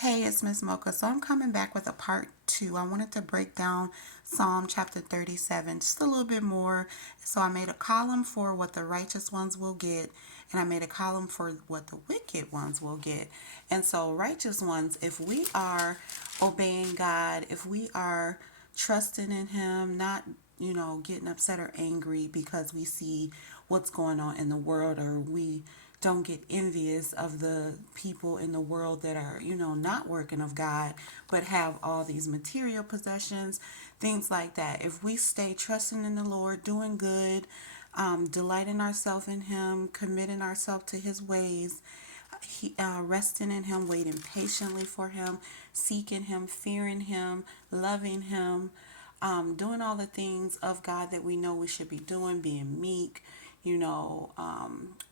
Hey, it's Miss Mocha. So I'm coming back with a part two. I wanted to break down Psalm chapter 37 just a little bit more. So I made a column for what the righteous ones will get, and I made a column for what the wicked ones will get. And so, righteous ones, if we are obeying God, if we are trusting in Him, not getting upset or angry because we see what's going on in the world, or we don't get envious of the people in the world that are, not working of God, but have all these material possessions, things like that. If we stay trusting in the Lord, doing good, delighting ourselves in Him, committing ourselves to His ways, resting in Him, waiting patiently for Him, seeking Him, fearing Him, loving Him, doing all the things of God that we know we should be doing, being meek,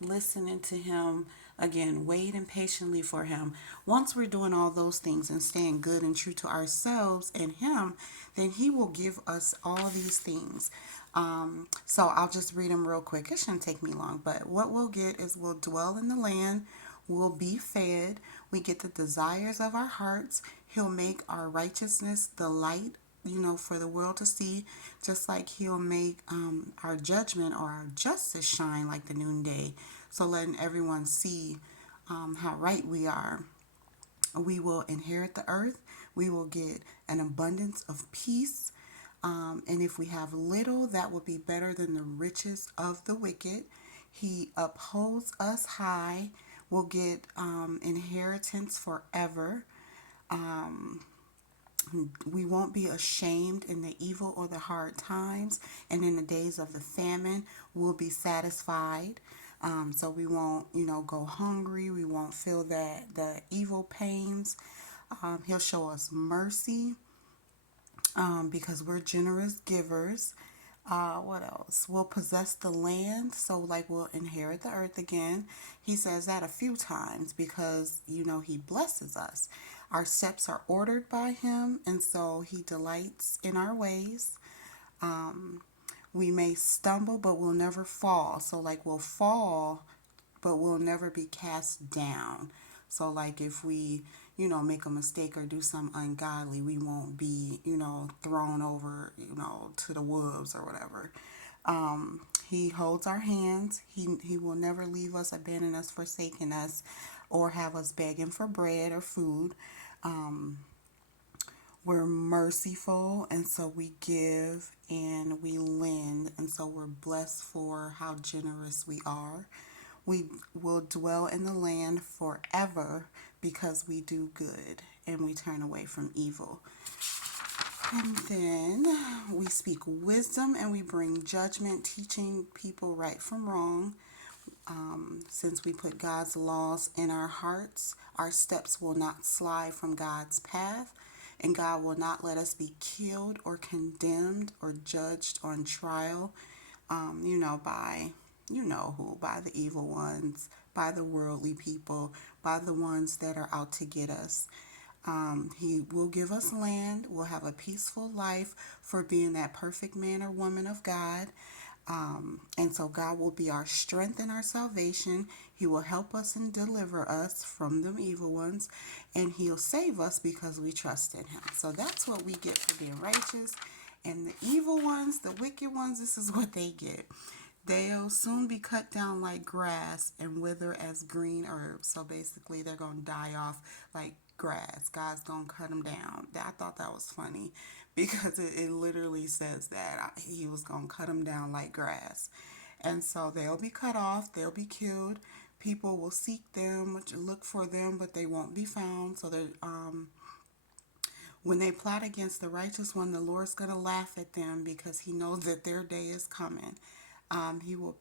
listening to Him, again, waiting patiently for Him. Once we're doing all those things and staying good and true to ourselves and Him, then He will give us all these things. So I'll just read them real quick. It shouldn't take me long, but what we'll get is we'll dwell in the land, we'll be fed, we get the desires of our hearts. He'll make our righteousness the light, for the world to see, just like He'll make our judgment or our justice shine like the noonday. So letting everyone see how right we are. We will inherit the earth. We will get an abundance of peace. And if we have little, that will be better than the riches of the wicked. He upholds us high. We'll get inheritance forever. We won't be ashamed in the evil or the hard times. And in the days of the famine, we'll be satisfied. So we won't, go hungry. We won't feel the evil pains. He'll show us mercy because we're generous givers. What else? We'll possess the land, so like we'll inherit the earth again. He says that a few times because He blesses us. Our steps are ordered by Him, and so He delights in our ways. We may stumble, but we'll never fall. So like we'll fall, but we'll never be cast down. So like if we, make a mistake or do something ungodly, we won't be, thrown over, to the wolves or whatever. He holds our hands. He will never leave us, abandon us, forsaken us, or have us begging for bread or food. We're merciful, and so we give and we lend, and so we're blessed for how generous we are. We will dwell in the land forever because we do good and we turn away from evil. And then we speak wisdom and we bring judgment, teaching people right from wrong. Since we put God's laws in our hearts, our steps will not slide from God's path, and God will not let us be killed or condemned or judged on trial, by who, by the evil ones, by the worldly people, by the ones that are out to get us. He will give us land. We'll have a peaceful life for being that perfect man or woman of God. And so God will be our strength and our salvation. He will help us and deliver us from the evil ones. And He'll save us because we trust in Him. So that's what we get for being righteous. And the evil ones, the wicked ones, this is what they get. They'll soon be cut down like grass and wither as green herbs. So basically, they're going to die off like grass. God's going to cut them down. I thought that was funny because it literally says that He was going to cut them down like grass. And so they'll be cut off, they'll be killed. People will seek them, look for them, but they won't be found. So they're when they plot against the righteous one, the Lord's going to laugh at them because He knows that their day is coming. He will,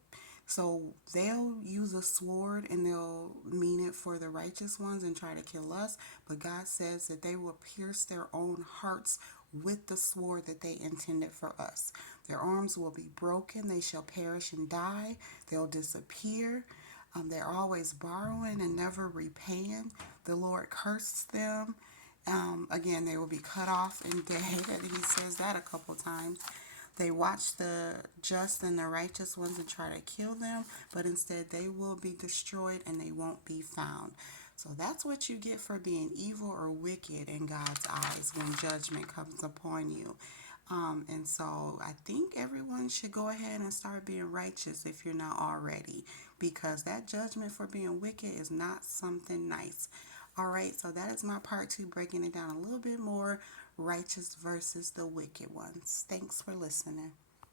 so they'll use a sword and they'll mean it for the righteous ones and try to kill us. But God says that they will pierce their own hearts with the sword that they intended for us. Their arms will be broken. They shall perish and die. They'll disappear. They're always borrowing and never repaying. The Lord cursed them. Again, they will be cut off and dead. And He says that a couple times. They watch the just and the righteous ones and try to kill them, but instead they will be destroyed and they won't be found. So that's what you get for being evil or wicked in God's eyes when judgment comes upon you. And so I think everyone should go ahead and start being righteous if you're not already, because that judgment for being wicked is not something nice. All right, so that is my part two, breaking it down a little bit more, righteous versus the wicked ones. Thanks for listening.